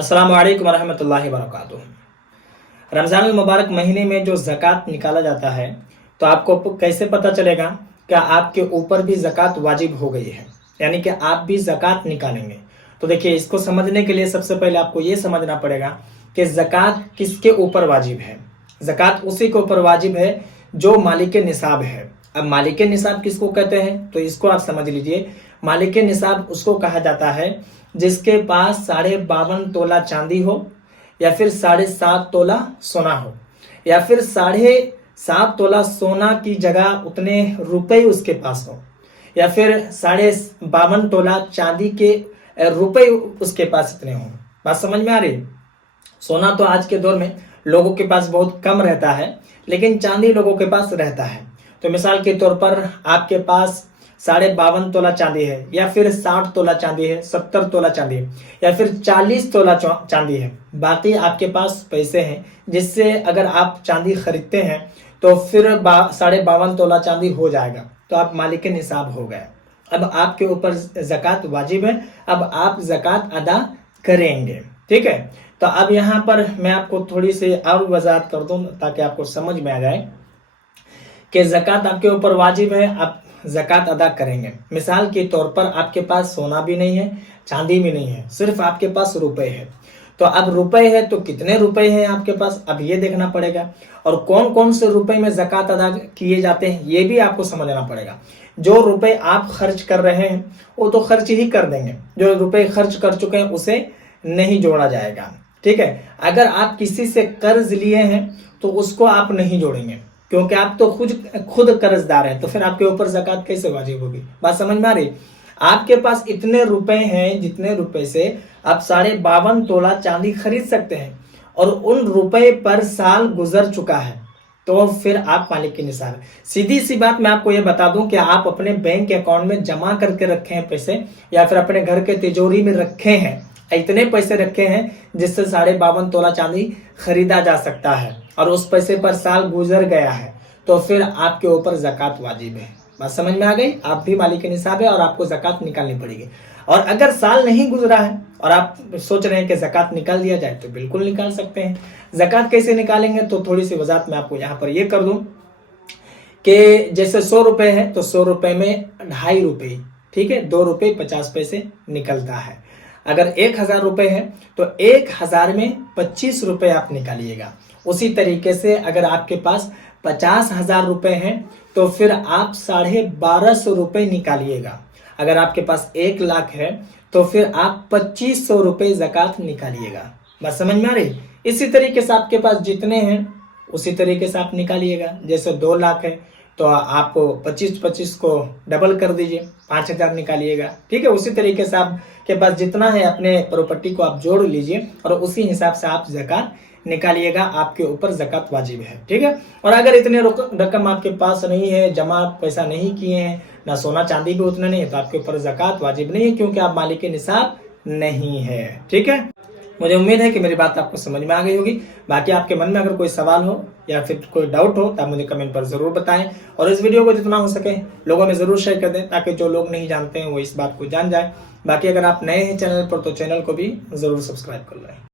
अस्सलाम वालेकुम रहमतुल्लाहि व बरकातुहू। रमज़ान मुबारक महीने में जो ज़कात निकाला जाता है, तो आपको कैसे पता चलेगा कि आपके ऊपर भी ज़कात वाजिब हो गई है, यानी कि आप भी ज़कात निकालेंगे। तो देखिए, इसको समझने के लिए सबसे पहले आपको ये समझना पड़ेगा कि ज़कात किसके ऊपर वाजिब है। ज़कात उसी के ऊपर वाजिब है जो मालिक निसाब है। अब मालिक निसाब किसको कहते हैं, तो इसको आप समझ लीजिए। मालिक निसाब उसको कहा जाता है जिसके पास 52.5 तोला चांदी हो, या फिर 7.5 तोला सोना हो, या फिर 7.5 तोला सोना की जगह उतने रुपए उसके पास हो, या फिर 52.5 तोला चांदी के रुपए उसके पास इतने हों। बात समझ में आ रही? सोना तो आज के दौर में लोगों के पास बहुत कम रहता है, लेकिन चांदी लोगों के पास रहता है। तो मिसाल के तौर पर आपके पास 52.5 तोला चांदी है, या फिर 60 तोला चांदी है, 70 तोला चांदी है, या फिर 40 तोला चांदी है। बाकी आपके पास पैसे हैं जिससे अगर आप चांदी खरीदते हैं तो फिर 52.5 तोला चांदी हो जाएगा, तो आप मालिक निसाब हो गए। अब आपके ऊपर ज़कात वाजिब है, अब आप ज़कात अदा करेंगे। ठीक है, तो अब यहाँ पर मैं आपको थोड़ी सी और वजाहत कर दूं ताकि आपको समझ में आ जाए कि ज़कात आपके ऊपर वाजिब है, आप ज़कात अदा करेंगे। मिसाल के तौर पर आपके पास सोना भी नहीं है, चांदी भी नहीं है, सिर्फ आपके पास रुपए है। तो अब रुपए है तो कितने रुपए हैं आपके पास, अब ये देखना पड़ेगा। और कौन कौन से रुपए में ज़कात अदा किए जाते हैं ये भी आपको समझना पड़ेगा। जो रुपए आप खर्च कर रहे हैं वो तो खर्च ही कर देंगे, जो रुपए खर्च कर चुके हैं उसे नहीं जोड़ा जाएगा। ठीक है, अगर आप किसी से कर्ज लिए हैं तो उसको आप नहीं जोड़ेंगे, क्योंकि आप तो खुद कर्जदार हैं, तो फिर आपके ऊपर ज़कात कैसे वाजिब होगी। बात समझ में आ रही? आपके पास इतने रुपए हैं जितने रुपए से आप 52.5 तोला चांदी खरीद सकते हैं, और उन रुपए पर साल गुजर चुका है, तो फिर आप मालिक की निसाब है। सीधी सी बात मैं आपको ये बता दूं कि आप अपने बैंक अकाउंट में जमा करके रखे हैं पैसे, या फिर अपने घर के तिजोरी में रखे हैं, इतने पैसे रखे हैं जिससे 52.5 तोला चांदी खरीदा जा सकता है, और उस पैसे पर साल गुजर गया है, तो फिर आपके ऊपर ज़कात वाजिब है। बात समझ में आ गई? आप भी मालिक निसाब है और आपको ज़कात निकालनी पड़ेगी। और अगर साल नहीं गुजरा है और आप सोच रहे हैं कि ज़कात निकाल दिया जाए, तो बिल्कुल निकाल सकते हैं। ज़कात कैसे निकालेंगे, तो थोड़ी सी वजाहत मैं आपको यहाँ पर ये कर दूं कि जैसे 100 रुपए है तो 100 रुपए में 2.5 रुपए, ठीक है, 2 रुपए 50 पैसे निकलता है। अगर 1000 रुपए है तो 1000 में 25 रुपए आप निकालिएगा। उसी तरीके से अगर आपके पास 50,000 रुपए हैं तो फिर आप 1250 रुपए निकालिएगा। अगर आपके पास 1 लाख है तो फिर आप 2500 रुपए ज़कात निकालिएगा। बस समझ में आ रही? इसी तरीके से आपके पास जितने हैं उसी तरीके से आप निकालिएगा। जैसे 2 लाख है तो आप 25-25 को डबल कर दीजिए, 5000 निकालिएगा। ठीक है, उसी तरीके से आपके पास जितना है अपने प्रॉपर्टी को आप जोड़ लीजिए और उसी हिसाब से आप ज़कात निकालिएगा। आपके ऊपर ज़कात वाजिब है। ठीक है, और अगर इतने रकम आपके पास नहीं है, जमा पैसा नहीं किए हैं, ना सोना चांदी भी उतना नहीं है, तो आपके ऊपर ज़कात वाजिब नहीं है, क्योंकि आप मालिक निसाब नहीं है। ठीक है, मुझे उम्मीद है कि मेरी बात आपको समझ में आ गई होगी। बाकी आपके मन में अगर कोई सवाल हो या फिर कोई डाउट हो तो आप मुझे कमेंट पर ज़रूर बताएं, और इस वीडियो को जितना हो सके लोगों में ज़रूर शेयर कर दें, ताकि जो लोग नहीं जानते हैं वो इस बात को जान जाए। बाकी अगर आप नए हैं चैनल पर तो चैनल को भी ज़रूर सब्सक्राइब कर लें।